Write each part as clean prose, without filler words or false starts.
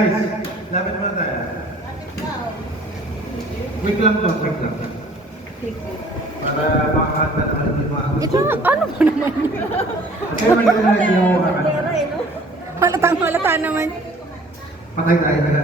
Guys, lapit naman tayo. Quick lang to, quick lang. Para makakanta naman yung mga gusto. Ito, ano mo naman? Kasi maganda na yung mga Halata naman. patay tayo na.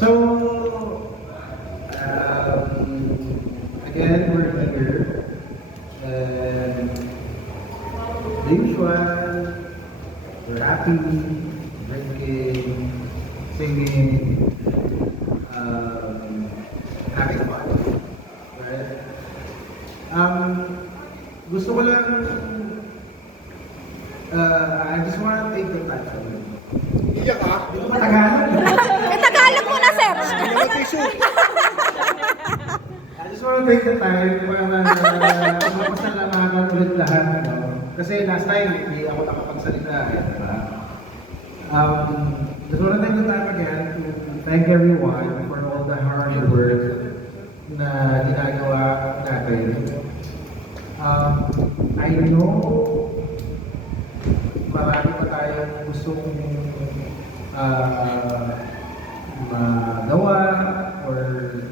So, again, we're here. And the usual, we're happy, drinking, singing, having fun. Right? Gusto ko lang, I just want to take the time from you. Iyak ka? Di ba Tagalog? Tagalog muna, sir. I just want to take the time para mapasalamahan ulit lahat. No? Kasi last time, hindi ako nakapagsalita. Diba? Just want to take the time again to thank everyone for all the hard work na ginagawa natin. I know marami pa tayong gustong magawa or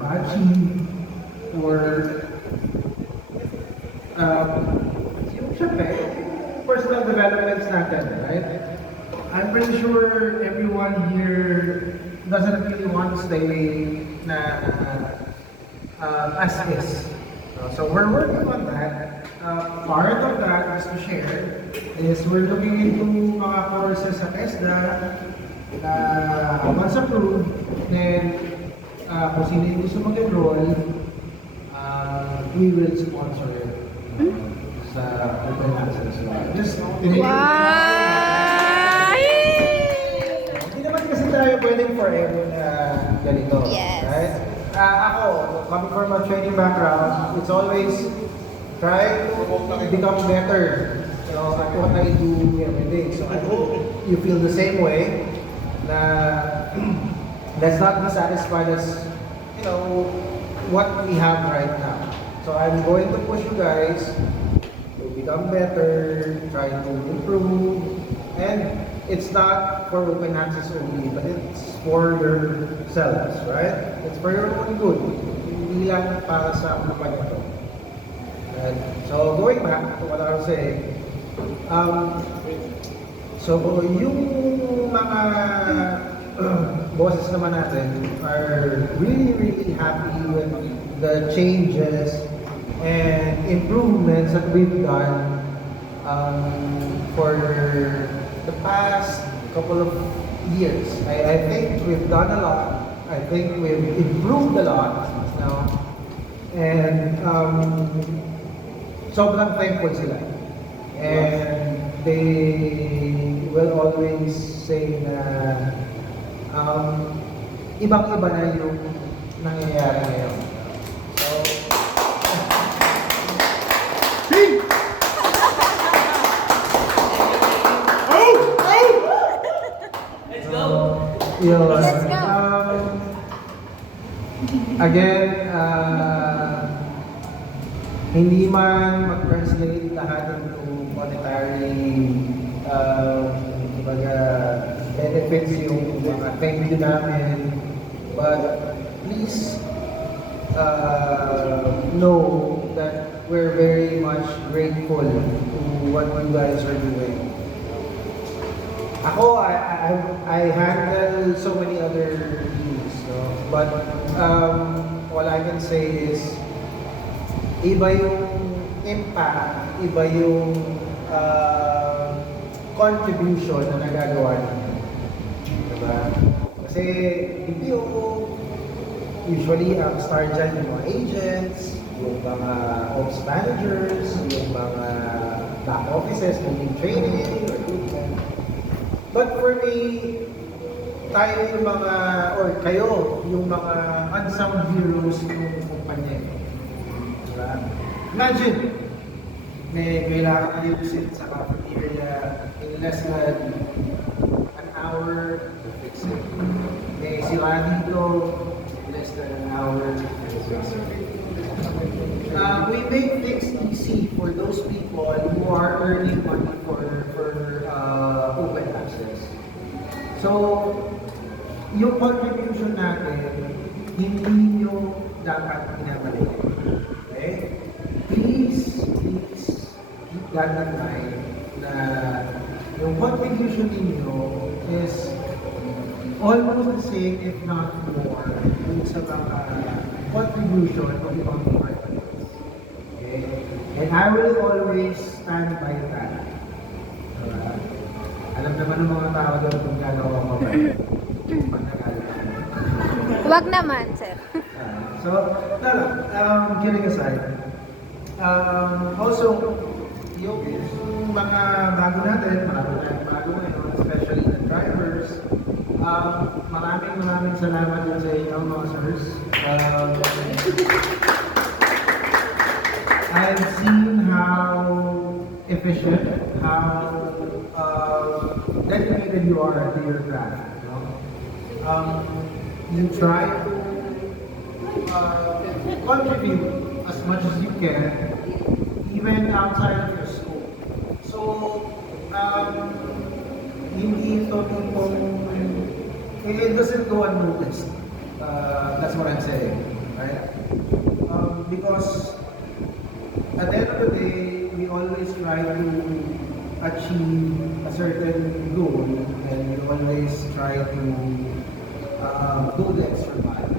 ma-achieve or yung syempre, personal developments natin, right? I'm pretty sure everyone here doesn't really want to stay na as is. So we're working on that. Part of that, just to share, is we're looking into mga courses sa TESDA na once approved, then kung sino yung gusto mag-enroll, we will sponsor it sa open access. Just hindi naman kasi tayo pwedeng forever na ganito. Yes. Right? Ako, coming from a training background, it's always try to become better, you know, at what I do every day. So I hope you feel the same way. Na let's not be satisfied as, you know, what we have right now. So I'm going to push you guys to become better, try to improve, and it's not for open access only, but it's for yourselves, right? It's for your own good. Hindi lang para sa kumpanya to. Right? So going back to what I was saying, so yung mga bosses naman natin are really happy with the changes and improvements that we've done for the past couple of years. I think we've done a lot. I think we've improved a lot now. And sobrang thankful sila. And they will always say na ibang-iba na yung nangyayari ngayon. So, Let's go! yun. Let's go. Again, hindi man mag-translate lahat into monetary benefits yung mga thank you namin, but please know that we're very much grateful to what you guys are doing. Ako, I handle so many other things, no? But all I can say is iba yung impact, iba yung contribution na nagagawa natin. Diba? Kasi BPO, usually ang star dyan yung mga agents, yung mga ops managers, yung mga back offices, yung training, recruitment. But for me, tayo yung mga, or kayo, yung mga unsung heroes ng kumpanya. Diba? Imagine, may kailangan kayo sit sa cafeteria in less than an hour to fix it. May sila dito, less than an hour to fix it. We make things easy for those people who are earning money for open access. So, natin, hindi nyo dapat pinabalik. Okay? Please keep that in mind na yung contribution ninyo is almost the same, if not more, dun sa mga contribution of ibang departments. Okay? And I will always stand by that. Alam naman ng mga tao doon kung gagawa ko ba pag nagalit. Wag naman, sir. So, kidding aside, also, yung mga bago natin, maraming bago ngayon, especially the drivers, maraming salamat din sa inyo, mga sirs. I've seen how efficient, how dedicated you are to your craft. You know? You try to contribute as much as you can, even outside of your school. So, hindi ito tipong, it doesn't go unnoticed. That's what I'm saying, right? Because at the end of the day, we always try to achieve a certain goal, and we always try to go the extra mile.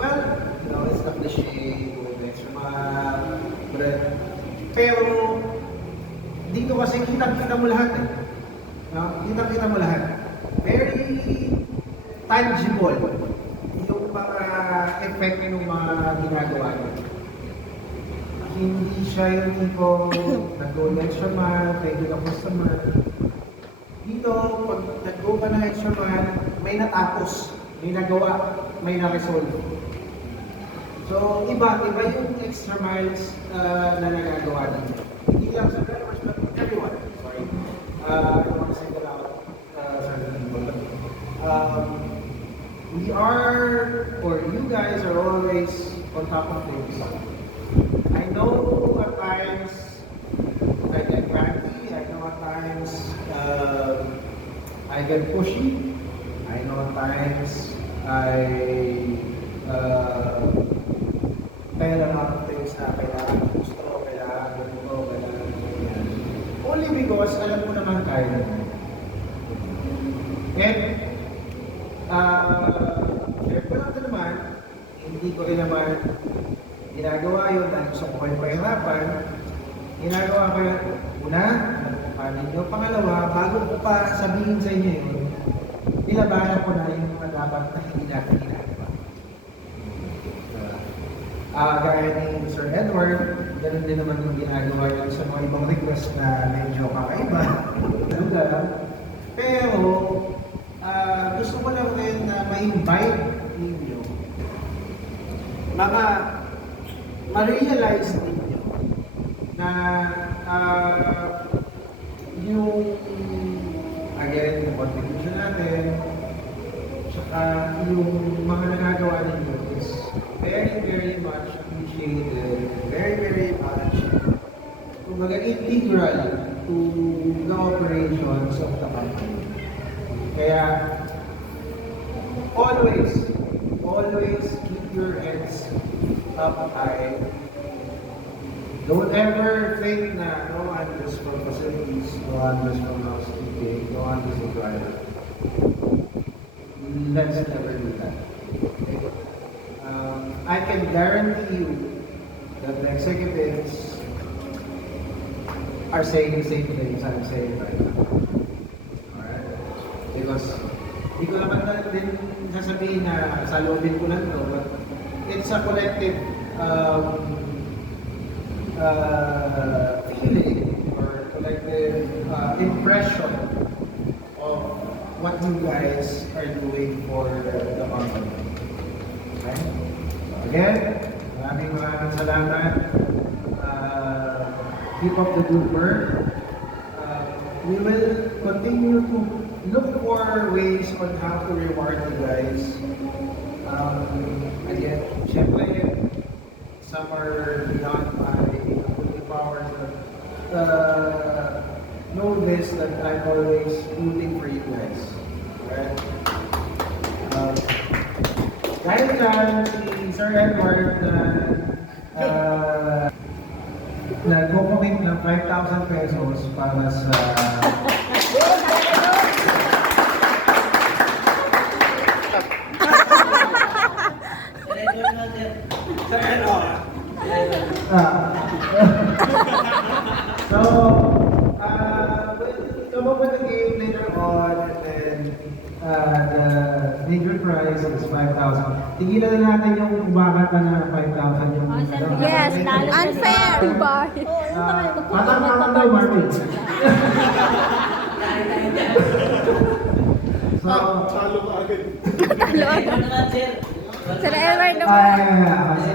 Well, you know, it's the cliche, go the extra mile, pero dito kasi kitang-kita mo lahat eh. No? Kitang-kita mo lahat. Very tangible yung mga effect ng mga ginagawa nyo. Hindi siya yung tipo nag-go ng extra mile, thank you the customer. Dito, pag nag-go ka ng extra mile, may natapos, may nagawa, may na-resolve. So, iba yung extra miles na nagagawa dito. Hindi lang sa drivers, but everyone. Sorry. I don't want to single out certain people. We are, or you guys are always on top of things. I know at times I get cranky, I know at times I get pushy, I know at times I tell a lot of things na kailangan gusto, kailangan ganito, kailangan ganyan. Only because alam ko naman kaya naman. And syempre lang ito naman, hindi ko rin naman ginagawa yun dahil gusto ko kayo pahirapan. Ginagawa ko yun, una, panin nyo. Pangalawa, bago ko pa sabihin sa inyo yun, nilabanan ko na yung mga dapat na hindi natin ginagawa. Gaya ni Sir Edward, ganun din naman yung ginagawa yun sa mga ibang request na medyo kakaiba. Pero, gusto ko lang rin na ma-invite ninyo ma-realize ninyo na yung again, yung contribution natin tsaka yung mga nagagawa ninyo is very much appreciated, very much kumbaga integral to the operations of the company. Kaya always keep your heads up high. Don't ever think na, no, I'm just from facilities, no, I'm just from housekeeping, no, I'm just a driver. Let's never do that. Okay? I can guarantee you that the executives are saying the same things I'm saying right now. Alright? Because hindi ko naman din sasabihin na salubin ko lang to, but it's a collective feeling or collective impression of what you guys are doing for the company. Okay? So again, maraming salamat. Keep up the good work. We will continue to look for ways on how to reward you guys. Again, syempre, some are beyond my ability powers, but know this that I'm always rooting for you guys. Okay? dahil dyan, si Sir Edward nag-commit ng 5,000 pesos para sa Ah. So, we'll come up with a game later on, and then the major prize is 5,000. Tigilan na natin yung umakat pa na 5,000 yung... Yes, unfair. Bye. Patang daw, Martin. So, Talo ka agad. Talo. Sir Edward naman. kasi